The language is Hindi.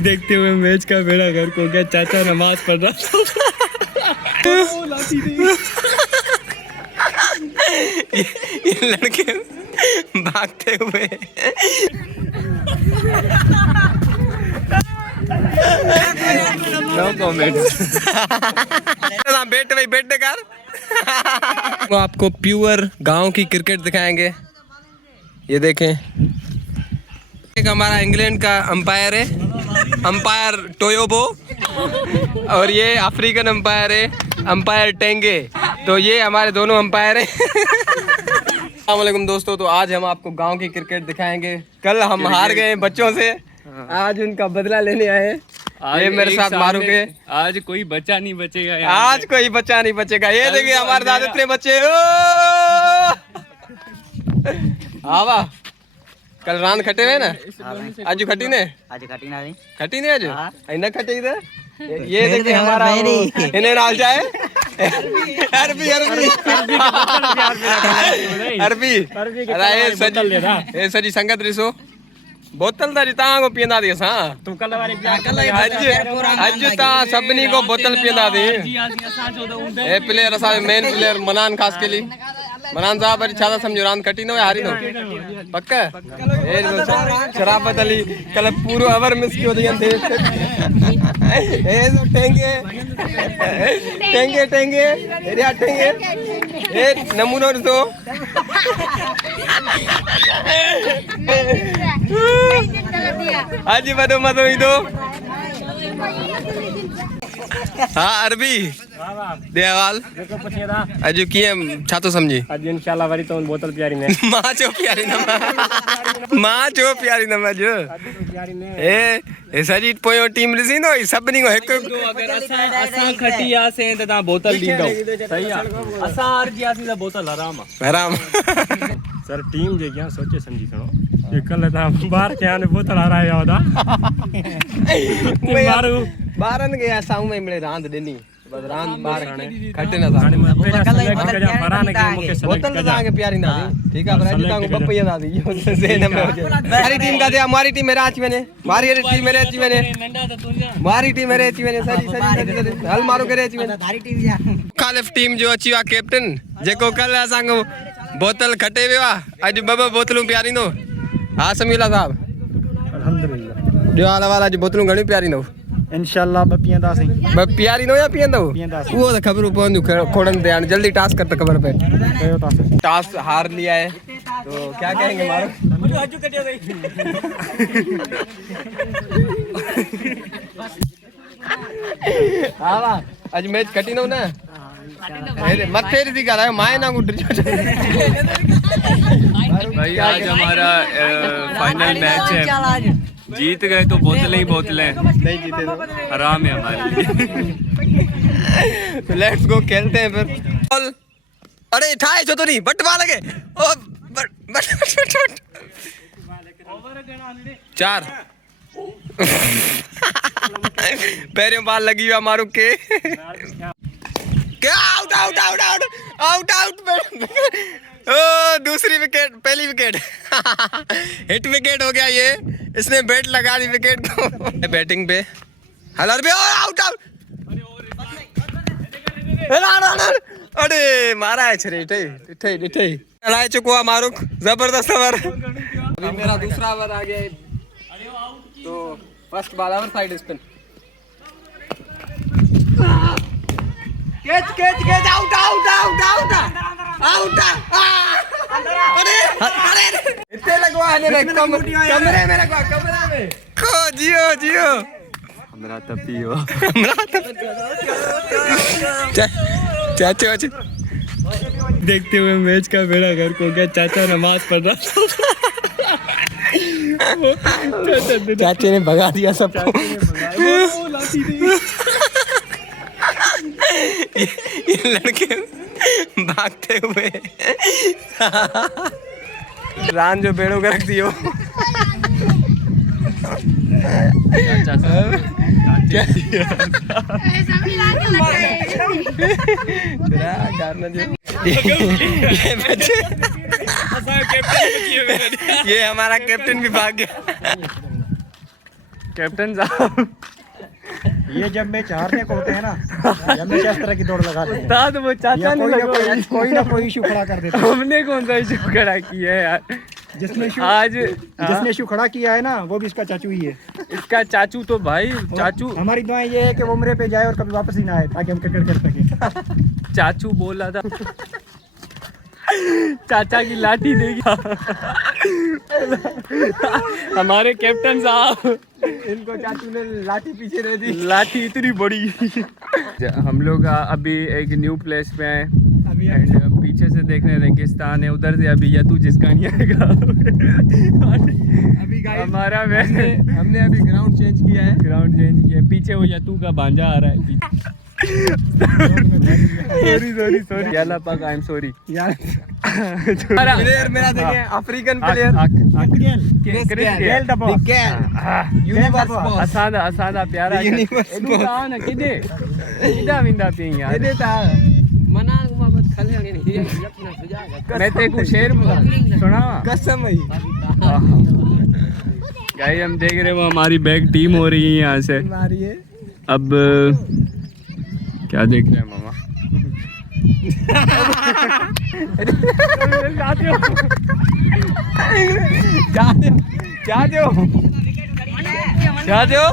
देखते हुए मैच का बेड़ा घर को गया। चाचा नमाज पढ़ रहा था। ये लड़के भागते हुए नो कमेंट। बैठ भाई बैठ कर। वो आपको प्योर गांव की क्रिकेट दिखाएंगे। ये देखें, एक हमारा इंग्लैंड का अंपायर है, अंपायर टोयोबो, और ये अफ्रीकन अंपायर है, अंपायर टेंगे। तो ये हमारे दोनों अंपायर हैं। अस्सलाम वालेकुम दोस्तों, तो आज हम आपको गांव की क्रिकेट दिखाएंगे। कल हम हार गए बच्चों से, आज उनका बदला लेने आए। ये मेरे साथ मारोगे। आज कोई बच्चा नहीं बचेगा यार। आज कोई बच्चा नहीं बचेगा। ये देखिए हमारे दादा इतने बच्चे। आवा कल रान खटे हुए ना, आज खटी ने खटी ने आज इन्हें खटे इधर। ये देखिए हमारा इन्हें डाल जाए। अरबी अरबी अरबी अरे सजी संगत रिसो बोतल दा जिता को पियंदा दी असां तू कल वारी अज ता सबनी को बोतल पियंदा दी। ए प्लेयर असा मेन प्लेयर मनान खास के लिए मनान साहब अरे छादा समझो रान कटी नो हारी नो पक्का। ए शराबत अली कल पूरो ओवर मिस कियो दियन थे। ए टेंगे टेंगे टेंगे एरिया टेंगे ए नमूनो तो आज बदो मदो इदो। हाँ अरबी देवाल आज किए छातो समझी आज इंशाल्लाह वारी तो बोतल प्यारी ने मां जो प्यारी नमा जो ए सजी पोयो टीम लिसी नो सबनी को एक अगर असा खटिया से त बोतल दी दो सही है। असा हार जिया सी बोतल हराम हराम। सर टीम जे क्या सोचे समझी सुनो ये कल ता बाहर के आने बोतल हराया होदा मारू बारन गया साऊ में मिले रांद देनी बस रांद बाहर खटे ना था बोतल ना के प्यारी ना दी ठीक है बराजी ता को बपैया ना दी से न में हमारी टीम का दे हमारी टीम मेरा आची मैंने मारी टीम मेरे आची मैंने मारी टीम मेरे आची मैंने सही हल मारो करे आची मैंने थारी टीम जा खालिफ टीम जो अची वा कैप्टन जेको कल असांग बोतल खटे विया आज बब बोतलूं प्यारी नो। हाँ समीला साहब अल्हम्दुलिल्लाह जो आला वाला जो बोतलूं घणी प्यारी नो इंशाल्लाह बपियंदा से प्यारी नो या पियंदो वो तो खबर पवंदू खोड़न दे आने जल्दी टास्क कर तो खबर पे टास्क हार लिया है तो क्या कहेंगे मारो हाँ आज मैच कटी नो ना अरे मत फेर दी कर माए ना गुड भाई आज हमारा फाइनल मैच है। जीत गए तो बोतलें ही बोतलें, नहीं जीते तो हराम है हमारे लिए। तो लेट्स गो खेलते हैं फिर। अरे ठाए जो तो नहीं बट बाल लगे ओ बट चार पैरों बाल लगी हुआ मारू के out out out out out out. ओ दूसरी विकेट पहली विकेट हिट विकेट हो गया ये। इसने बैट लगा दी विकेट को बैटिंग पे हलर भी और आउट आउट। अरे मारा है छरे ठे ठे ठे लड़ाई चुका मारूक जबरदस्त ओवर। अभी मेरा दूसरा ओवर आ गया तो first ball over side spin catch catch catch out out out out out. अरे अरे इतने लगवाने में कमरे में लगवा कमरे में को जियो जियो हमरा तपियो चाचा चाचा देखते हुए मैच का बेड़ा घर को गया। चाचा नमाज पढ़ रहा था। चाचे ने भगा दिया सबको। ये लड़के भागते हुए रान जो बेड़ों के रख दियो। ये हमारा कैप्टन भी भाग गया। कैप्टन साहब ये जब मैच हारने को होते हैं ना, जब मैच इस तरह की दौड़ लगाते हैं, उस्ताद वो चाचा ने कोई ना कोई इशू खड़ा कर देते हैं। हमने कौन सा इशू खड़ा किया है यार जिसने इशू खड़ा किया है ना, वो भी इसका चाचू ही है। इसका चाचू तो भाई चाचू हमारी दुआएं ये है कि वो उम्रे पे जाए और कभी वापस ही ना आए, ताकि हम क्रिकेट खेल सके। चाचू बोला था चाचा की लाठी देगी। हमारे कैप्टन साहब, इनको चाचू ने लाठी पीछे रह दी। लाठी इतनी बड़ी। हम लोग अभी एक न्यू प्लेस पे हैं एंड पीछे से देख रहे हैं रेगिस्तान है, उधर से अभी यतू जिसका नहीं आएगा। अभी गाइस हमारा हमने अभी ग्राउंड चेंज किया है। पीछे वो यतू का भांजा आ रहा है। सॉरी अल्लाह पाक, आई एम सॉरी यार। प्लेयर मेरा देखें, अफ्रीकन प्लेयर असादा प्यारा किदा विंदा पे यार। मैं तेरे को शेर सुना कसम है। गाइस हम देख रहे हो हमारी बैक टीम हो रही है यहाँ से। अब क्या देख रहे हैं मामा? क्या दो